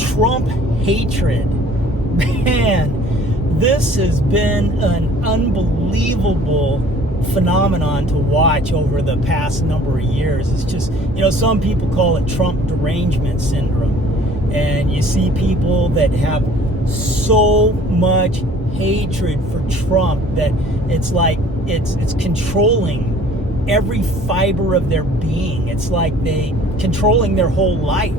Trump hatred. Man, this has been an unbelievable phenomenon to watch over the past number of years. It's just, some people call it Trump derangement syndrome. And you see people that have so much hatred for Trump that it's like it's controlling every fiber of their being. It's like they controlling their whole life.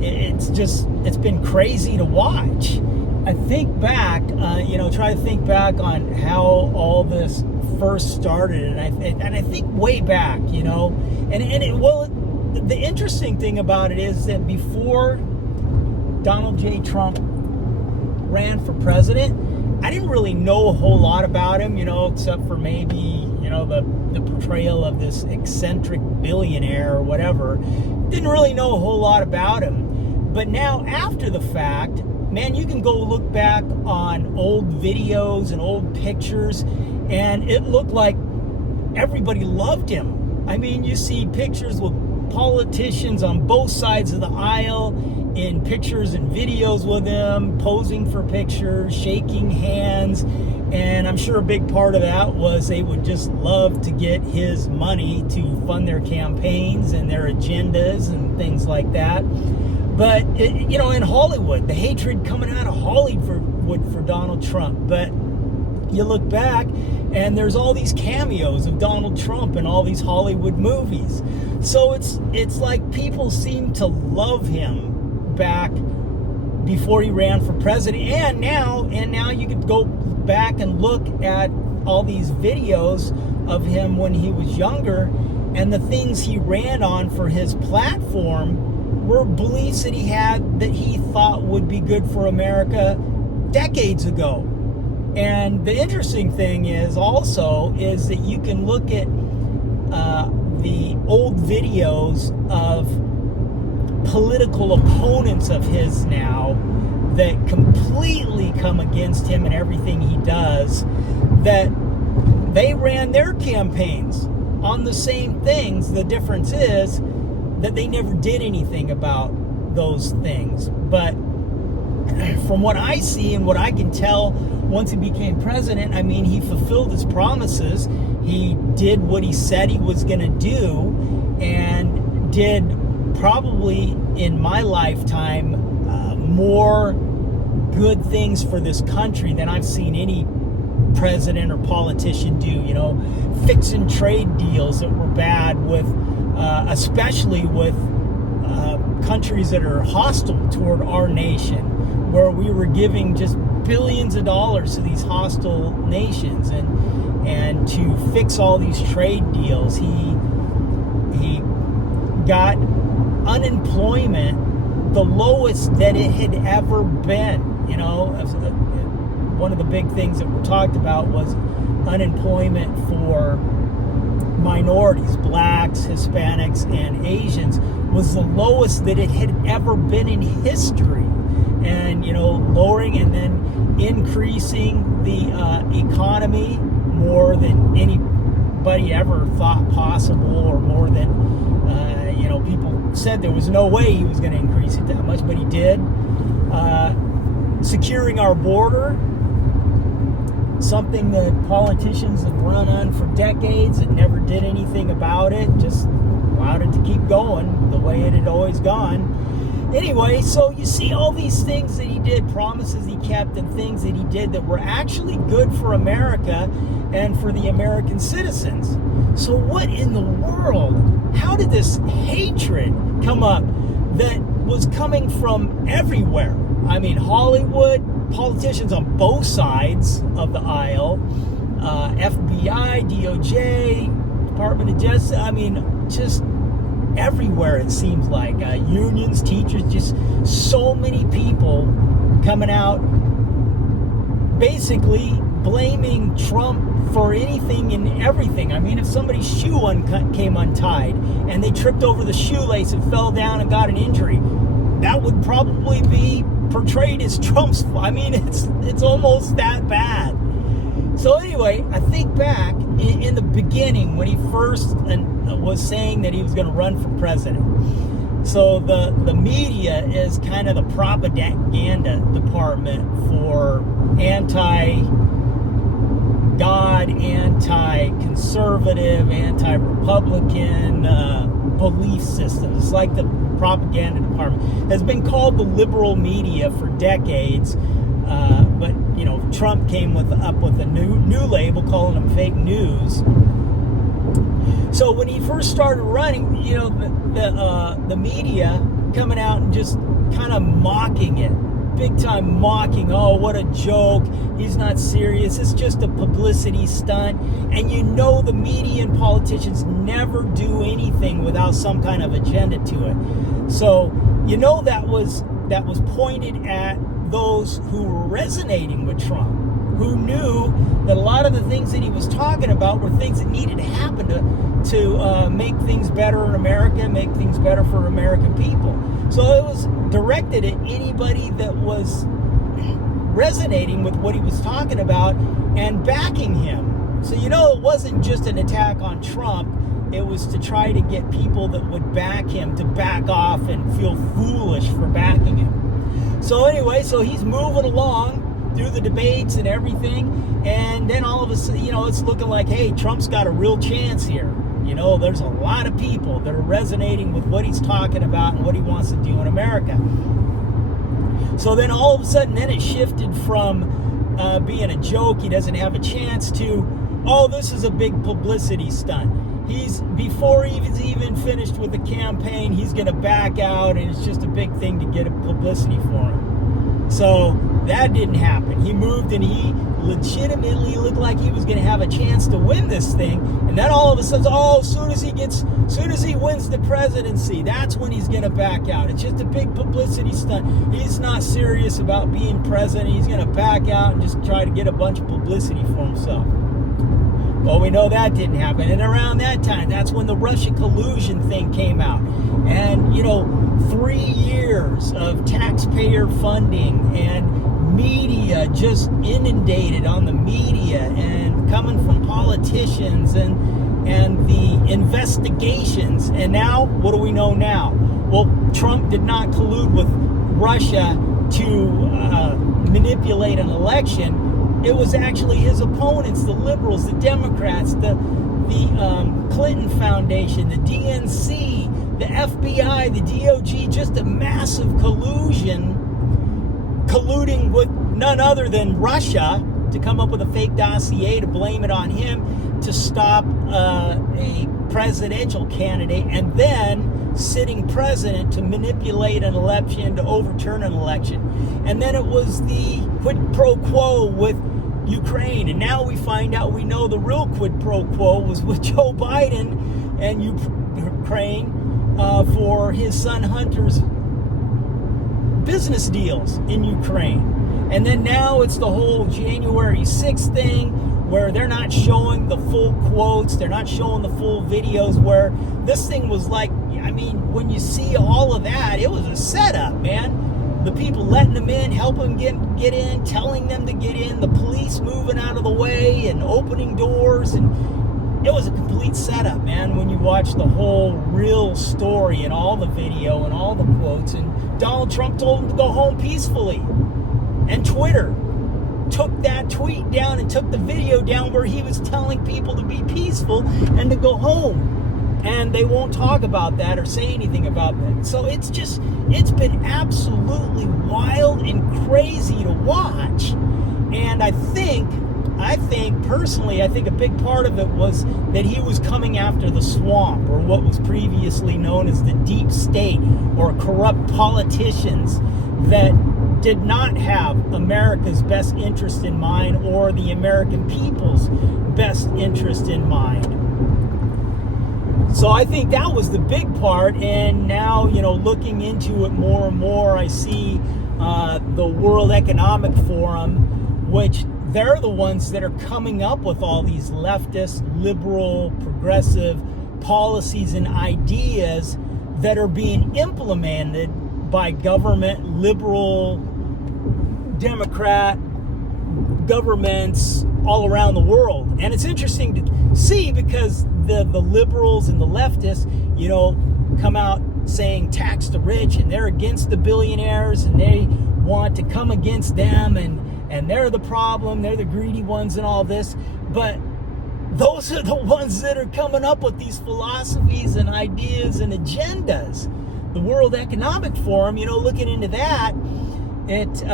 It's been crazy to watch. I think back, try to think back on how all this first started, and I think way back, the interesting thing about it is that before Donald J. Trump ran for president, I didn't really know a whole lot about him, except for maybe, the portrayal of this eccentric billionaire or whatever. Didn't really know a whole lot about him. But now, after the fact, man, you can go look back on old videos and old pictures, and it looked like everybody loved him. I mean, you see pictures with politicians on both sides of the aisle in pictures and videos with him, posing for pictures, shaking hands. And I'm sure a big part of that was they would just love to get his money to fund their campaigns and their agendas and things like that. But, in Hollywood, the hatred coming out of Hollywood for Donald Trump. But you look back, and there's all these cameos of Donald Trump in all these Hollywood movies. So it's like people seem to love him back before he ran for president. And now you could go back and look at all these videos of him when he was younger, and the things he ran on for his platform were beliefs that he had that he thought would be good for America decades ago. And the interesting thing is that you can look at the old videos of political opponents of his now that completely come against him and everything he does, that they ran their campaigns on the same things. The difference is that they never did anything about those things. But from what I see and what I can tell, once he became president, I mean, he fulfilled his promises. He did what he said he was going to do, and did probably in my lifetime more good things for this country than I've seen any president or politician do. Fixing trade deals that were bad with especially with countries that are hostile toward our nation, where we were giving just billions of dollars to these hostile nations, and to fix all these trade deals, he got unemployment the lowest that it had ever been. One of the big things that were talked about was unemployment for minorities, blacks, Hispanics, and Asians, was the lowest that it had ever been in history. And, lowering and then increasing the economy more than anybody ever thought possible, or more than, people said there was no way he was going to increase it that much, but he did. Securing our border, something that politicians have run on for decades and never did anything about it, just allowed it to keep going the way it had always gone. Anyway, so you see all these things that he did, promises he kept, and things that he did that were actually good for America and for the American citizens. So what in the world? How did this hatred come up that was coming from everywhere? I mean, Hollywood, politicians on both sides of the aisle, FBI, DOJ, Department of Justice, I mean, just everywhere it seems like. Unions, teachers, just so many people coming out basically blaming Trump for anything and everything. I mean, if somebody's shoe came untied and they tripped over the shoelace and fell down and got an injury, that would probably be portrayed as Trump's. I mean, it's almost that bad. So anyway, I think back in the beginning when he first was saying that he was going to run for president. So the media is kind of the propaganda department for anti-God, anti-conservative, anti-Republican belief systems. It's like the propaganda department. Has been called the liberal media for decades, but Trump came up with a new label, calling them fake news. So when he first started running, the media coming out and just kind of mocking it, big time mocking. Oh, what a joke! He's not serious. It's just a publicity stunt. And the media and politicians never do anything without some kind of agenda to it. So that was pointed at those who were resonating with Trump, who knew that a lot of the things that he was talking about were things that needed to happen to make things better in America, make things better for American people. So it was directed at anybody that was resonating with what he was talking about and backing him. So it wasn't just an attack on Trump. It was to try to get people that would back him to back off and feel foolish for backing him. So anyway, he's moving along through the debates and everything, and then all of a sudden, it's looking like, hey, Trump's got a real chance here. There's a lot of people that are resonating with what he's talking about and what he wants to do in America. So then all of a sudden, it shifted from being a joke, he doesn't have a chance, to, oh, this is a big publicity stunt. Before he's even finished with the campaign, he's going to back out, and it's just a big thing to get a publicity for him. So that didn't happen. He moved, and he legitimately looked like he was going to have a chance to win this thing. And then all of a sudden, as soon as he wins the presidency, that's when he's going to back out. It's just a big publicity stunt. He's not serious about being president. He's going to back out and just try to get a bunch of publicity for himself. Well, we know that didn't happen. And around that time, that's when the Russia collusion thing came out. And, 3 years of taxpayer funding and media just inundated on the media and coming from politicians and the investigations. And now, what do we know now? Well, Trump did not collude with Russia to manipulate an election. It was actually his opponents, the liberals, the Democrats, the Clinton Foundation, the DNC, the FBI, the DOJ, just a massive colluding with none other than Russia to come up with a fake dossier to blame it on him to stop a presidential candidate and then sitting president to manipulate an election, to overturn an election. And then it was the quid pro quo with Ukraine. And now we know the real quid pro quo was with Joe Biden and Ukraine for his son Hunter's business deals in Ukraine. And then now it's the whole January 6th thing where they're not showing the full quotes, they're not showing the full videos, where this thing was like, when you see all of that, it was a setup, man. The people letting them in, helping them get in, telling them to get in, the police moving out of the way and opening doors, and it was a complete setup, man, when you watch the whole real story and all the video and all the quotes. And Donald Trump told them to go home peacefully. And Twitter took that tweet down and took the video down where he was telling people to be peaceful and to go home. And they won't talk about that or say anything about that. So it's been absolutely wild and crazy to watch. And I think personally, a big part of it was that he was coming after the swamp, or what was previously known as the deep state, or corrupt politicians that did not have America's best interest in mind or the American people's best interest in mind. So I think that was the big part. And now, looking into it more and more, I see the World Economic Forum, which they're the ones that are coming up with all these leftist, liberal, progressive policies and ideas that are being implemented by government, liberal, Democrat governments all around the world. And it's interesting to see, because the liberals and the leftists, come out saying tax the rich, and they're against the billionaires, and they want to come against them, and they're the problem, they're the greedy ones and all this. But those are the ones that are coming up with these philosophies and ideas and agendas. The World Economic Forum, looking into that, it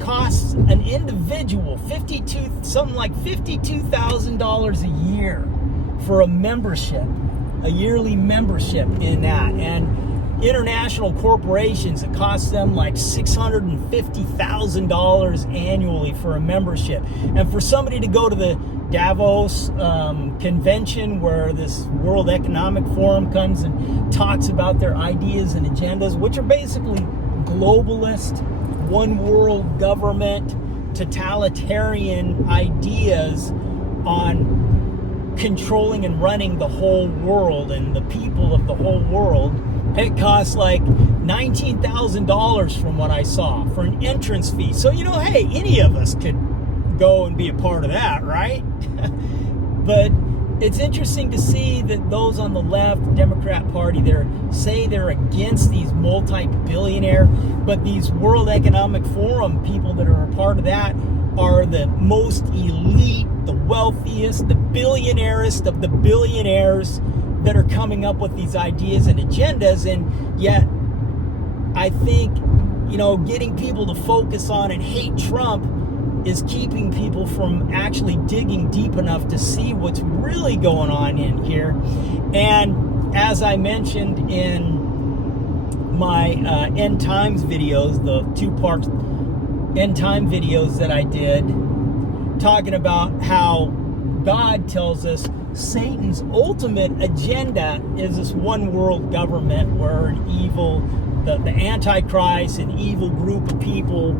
costs an individual something like $52,000 a year for a membership, a yearly membership in that. And international corporations, it costs them like $650,000 annually for a membership. And for somebody to go to the Davos convention, where this World Economic Forum comes and talks about their ideas and agendas, which are basically globalist, one world government, totalitarian ideas on controlling and running the whole world and the people of the whole world. It costs like $19,000 from what I saw for an entrance fee. So, hey, any of us could go and be a part of that, right? But it's interesting to see that those on the left, the Democrat Party, say they're against these multi-billionaire, but these World Economic Forum people that are a part of that are the most elite, the wealthiest, the billionairest of the billionaires that are coming up with these ideas and agendas. And yet, I think, getting people to focus on and hate Trump is keeping people from actually digging deep enough to see what's really going on in here. And as I mentioned in my end times videos, the 2-part end time videos that I did, talking about how God tells us Satan's ultimate agenda is this one world government where an evil, the Antichrist, an evil group of people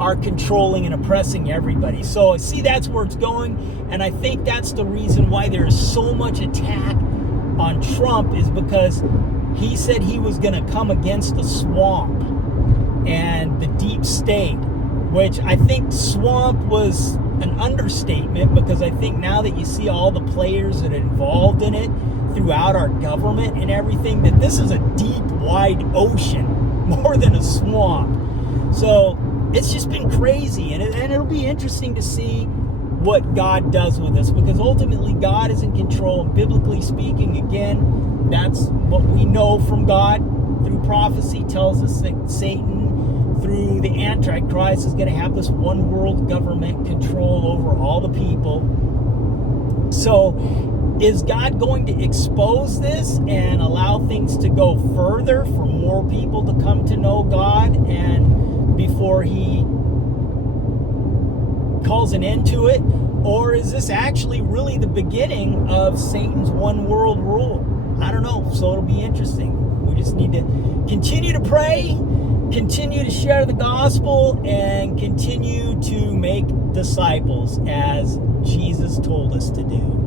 are controlling and oppressing everybody. So I see that's where it's going, and I think that's the reason why there is so much attack on Trump, is because he said he was going to come against the swamp and the deep state, which I think swamp was an understatement, because I think now that you see all the players that are involved in it throughout our government and everything, that this is a deep, wide ocean more than a swamp. So it's just been crazy, and it'll be interesting to see what God does with this, because ultimately God is in control. And biblically speaking, again, that's what we know from God through prophecy, tells us that Satan, through the Antichrist, is going to have this one world government control over all the people. So is God going to expose this and allow things to go further for more people to come to know God, and before he calls an end to it? Or is this actually really the beginning of Satan's one world rule? I don't know. So it'll be interesting. We just need to continue to pray, continue to share the gospel, and continue to make disciples as Jesus told us to do.